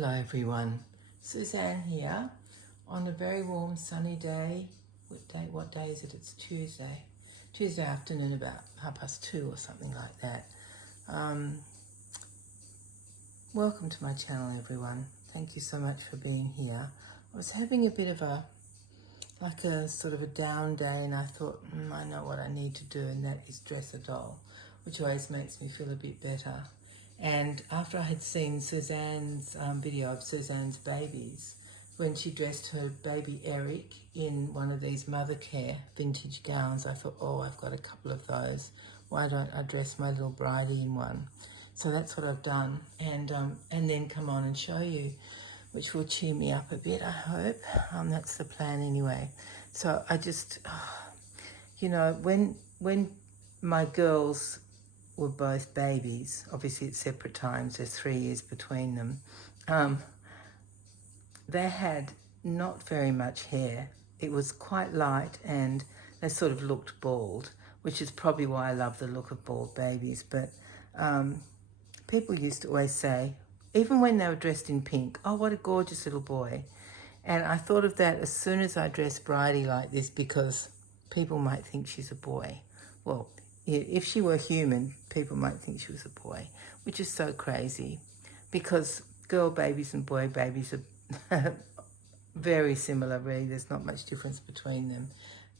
Hello everyone, Suzanne here on a very warm sunny day. What day is it? It's Tuesday afternoon, about 2:30 or something like that. Welcome to my channel everyone. Thank you so much for being here. I was having a bit of a sort of a down day, and I thought I know what I need to do, and that is dress a doll, which always makes me feel a bit better. And after I had seen Suzanne's video of Suzanne's babies, when she dressed her baby Eric in one of these Mothercare vintage gowns, I thought, oh, I've got a couple of those. Why don't I dress my little Bridie in one? So that's what I've done, and then come on and show you, which will cheer me up a bit, I hope. That's the plan anyway. So I just, you know, when my girls were both babies, obviously at separate times, there's 3 years between them, they had not very much hair. It was quite light and they sort of looked bald, which is probably why I love the look of bald babies. But people used to always say, even when they were dressed in pink, oh, what a gorgeous little boy. And I thought of that as soon as I dressed Bridie like this, because people might think she's a boy. Well, if she were human, people might think she was a boy, which is so crazy, because girl babies and boy babies are very similar, really. There's not much difference between them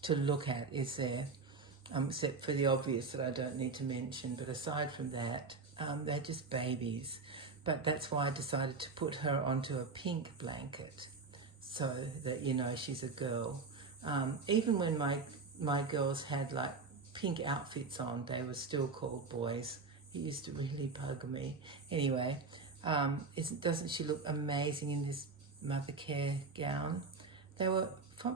to look at, is there? Except for the obvious that I don't need to mention. But aside from that, they're just babies. But that's why I decided to put her onto a pink blanket, so that, you know, she's a girl. Even when my girls had like pink outfits on, they were still called boys. It used to really bug me. Anyway, doesn't she look amazing in this Mothercare gown? They were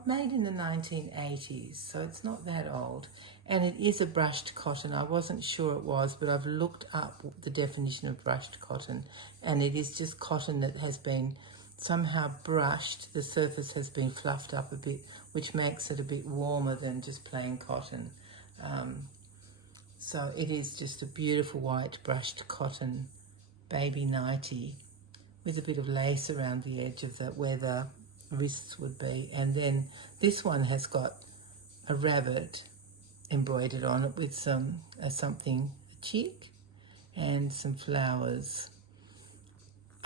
made in the 1980s, so it's not that old. And it is a brushed cotton. I wasn't sure it was, but I've looked up the definition of brushed cotton, and it is just cotton that has been somehow brushed. The surface has been fluffed up a bit, which makes it a bit warmer than just plain cotton. So it is just a beautiful white brushed cotton baby nightie with a bit of lace around the edge of where the wrists would be. And then this one has got a rabbit embroidered on it with a chick and some flowers.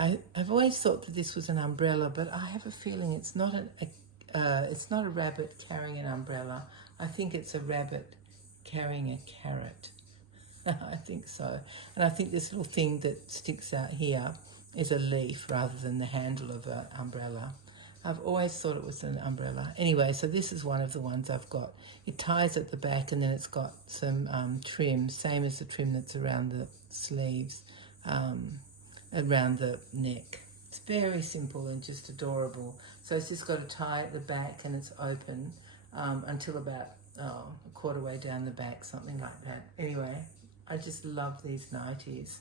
I've always thought that this was an umbrella, but I have a feeling it's not a rabbit carrying an umbrella. I think it's a rabbit carrying a carrot. I think so. And I think this little thing that sticks out here is a leaf rather than the handle of an umbrella. I've always thought it was an umbrella. Anyway, so this is one of the ones I've got. It ties at the back, and then it's got some trim, same as the trim that's around the sleeves, around the neck. It's very simple and just adorable. So it's just got a tie at the back, and it's open until about a quarter way down the back, something like that. Anyway, I just love these nighties.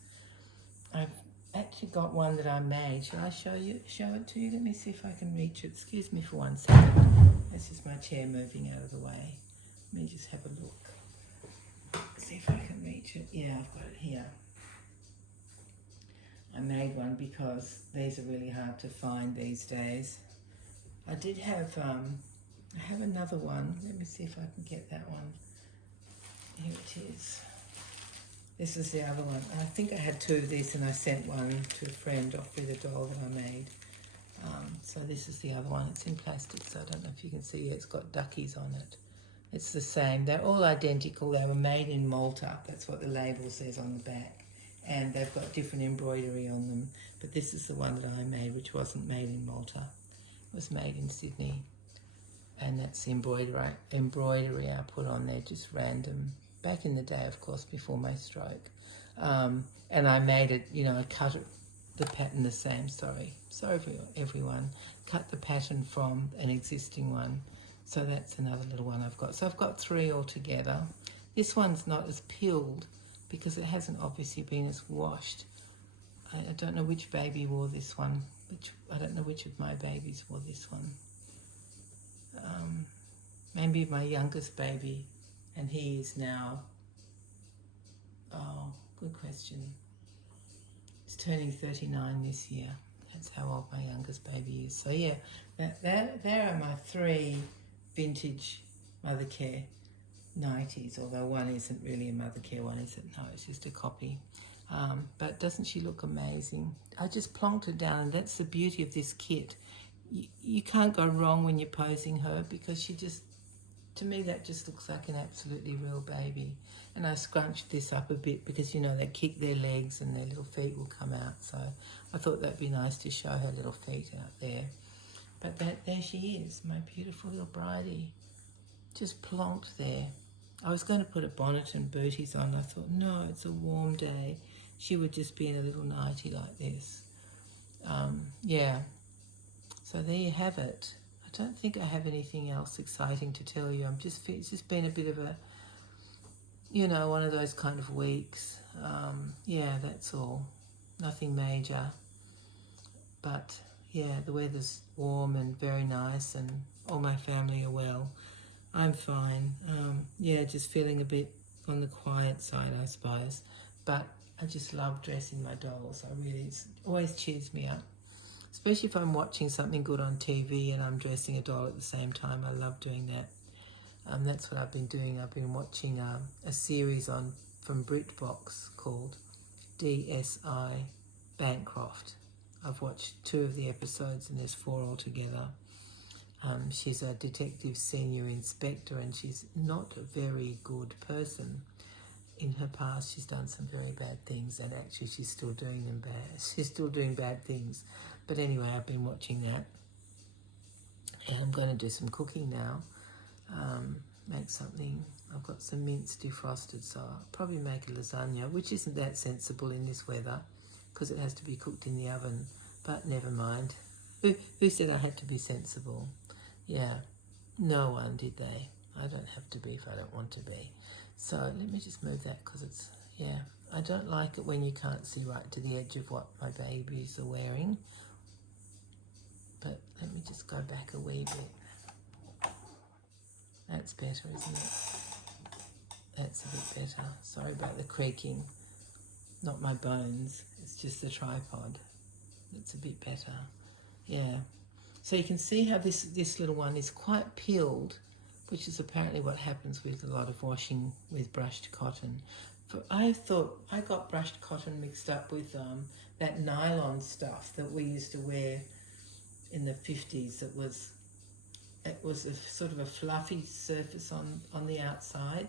I've actually got one that I made. Shall I show it to you? Let me see if I can reach it. Excuse me for 1 second. That's just my chair moving out of the way. Let me just have a look. See if I can reach it. Yeah, I've got it here. I made one because these are really hard to find these days. I did have I have another one. Let me see if I can get that one. Here it is. This is the other one. I think I had 2 of these, and I sent one to a friend off with a doll that I made. So this is the other one. It's in plastic, so I don't know if you can see it. It's got duckies on it. It's the same. They're all identical. They were made in Malta. That's what the label says on the back. And they've got different embroidery on them. But this is the one that I made, which wasn't made in Malta. It was made in Sydney. And that's the embroidery I put on there, just random. Back in the day, of course, before my stroke. And I made it, you know, I cut the pattern the same, sorry for everyone. Cut the pattern from an existing one. So that's another little one I've got. So I've got 3 altogether. This one's not as peeled because it hasn't obviously been as washed. I don't know which baby wore this one. I don't know which of my babies wore this one. Maybe my youngest baby, and he is now, oh, good question. He's turning 39 this year. That's how old my youngest baby is. So yeah, there are my 3 vintage Mothercare nighties, although one isn't really a Mothercare, one isn't. No, it's just a copy. But doesn't she look amazing? I just plonked her down, and that's the beauty of this kit. You can't go wrong when you're posing her, because she just, to me, that just looks like an absolutely real baby. And I scrunched this up a bit because, you know, they kick their legs and their little feet will come out. So I thought that'd be nice to show her little feet out there. But there she is, my beautiful little Bridie, just plonked there. I was going to put a bonnet and booties on. I thought, no, it's a warm day. She would just be in a little nightie like this. Yeah, so there you have it. I don't think I have anything else exciting to tell you. It's just been a bit of a, you know, one of those kind of weeks. Yeah, that's all. Nothing major. But yeah, the weather's warm and very nice, and all my family are well. I'm fine. Yeah, just feeling a bit on the quiet side, I suppose. But I just love dressing my dolls. It always cheers me up. Especially if I'm watching something good on TV and I'm dressing a doll at the same time. I love doing that. That's what I've been doing. I've been watching a series from BritBox called DSI Bancroft. I've watched 2 of the episodes and there's 4 altogether. She's a detective senior inspector, and she's not a very good person. In her past, she's done some very bad things, and actually she's still doing them bad. She's still doing bad things. But anyway, I've been watching that. And I'm going to do some cooking now. Make something. I've got some mince defrosted, so I'll probably make a lasagna, which isn't that sensible in this weather because it has to be cooked in the oven. But never mind. Who said I had to be sensible? Yeah, no one, did they? I don't have to be if I don't want to be. So let me just move that because it's, yeah, I don't like it when you can't see right to the edge of what my babies are wearing. But let me just go back a wee bit. That's better, isn't it? That's a bit better. Sorry about the creaking. Not my bones, it's just the tripod. It's a bit better. Yeah. So you can see how this little one is quite peeled, which is apparently what happens with a lot of washing with brushed cotton. I thought I got brushed cotton mixed up with that nylon stuff that we used to wear in the 50s. It was a sort of a fluffy surface on the outside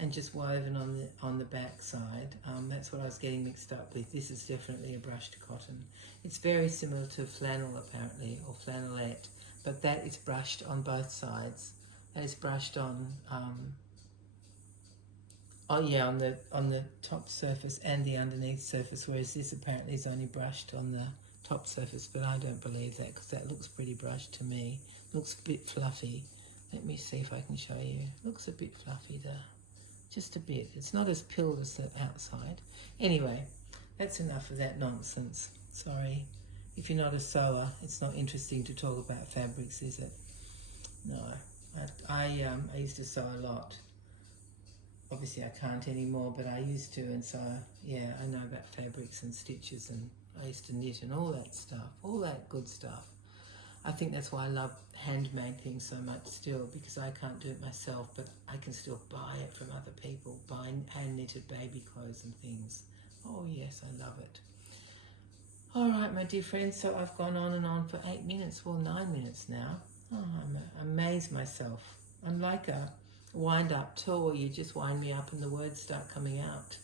and just woven on the back side. That's what I was getting mixed up with. This is definitely a brushed cotton. It's very similar to flannel apparently, or flannelette, but that is brushed on both sides. That is brushed on the top surface and the underneath surface, whereas this apparently is only brushed on the top surface, but I don't believe that because that looks pretty brushed to me. Looks a bit fluffy. Let me see if I can show you. Looks a bit fluffy there. Just a bit. It's not as pilled as the outside. Anyway, that's enough of that nonsense. Sorry. If you're not a sewer, it's not interesting to talk about fabrics, is it? No. I used to sew a lot. Obviously I can't anymore, but I used to, and so yeah, I know about fabrics and stitches, and I used to knit and all that stuff, all that good stuff. I think that's why I love handmade things so much still, because I can't do it myself, but I can still buy it from other people, buy hand-knitted baby clothes and things. Oh yes, I love it. All right, my dear friends, so I've gone on and on for 8 minutes, well 9 minutes now. Oh, I'm amazed myself. I'm like a wind-up tour. You just wind me up and the words start coming out.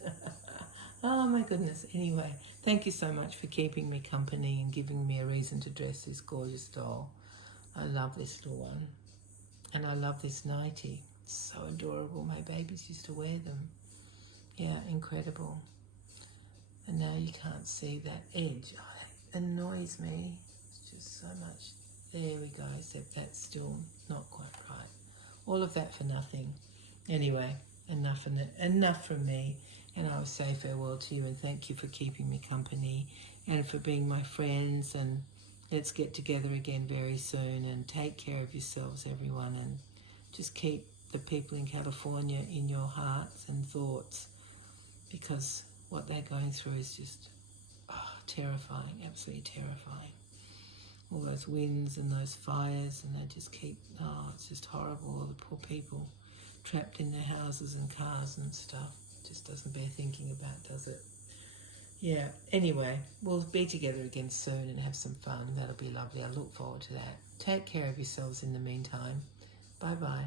Oh my goodness. Anyway, thank you so much for keeping me company and giving me a reason to dress this gorgeous doll. I love this little one. And I love this nightie. It's so adorable. My babies used to wear them. Yeah, incredible. And now you can't see that edge. Oh, that annoys me. It's just so much. There we go, except that's still not quite right. All of that for nothing. Anyway, enough from me. And I will say farewell to you and thank you for keeping me company and for being my friends. And let's get together again very soon, and take care of yourselves, everyone. And just keep the people in California in your hearts and thoughts, because what they're going through is just terrifying, absolutely terrifying. All those winds and those fires, and they just keep, it's just horrible. All the poor people trapped in their houses and cars and stuff. Just doesn't bear thinking about, does it? Yeah, anyway, we'll be together again soon and have some fun. That'll be lovely. I look forward to that. Take care of yourselves in the meantime. Bye-bye.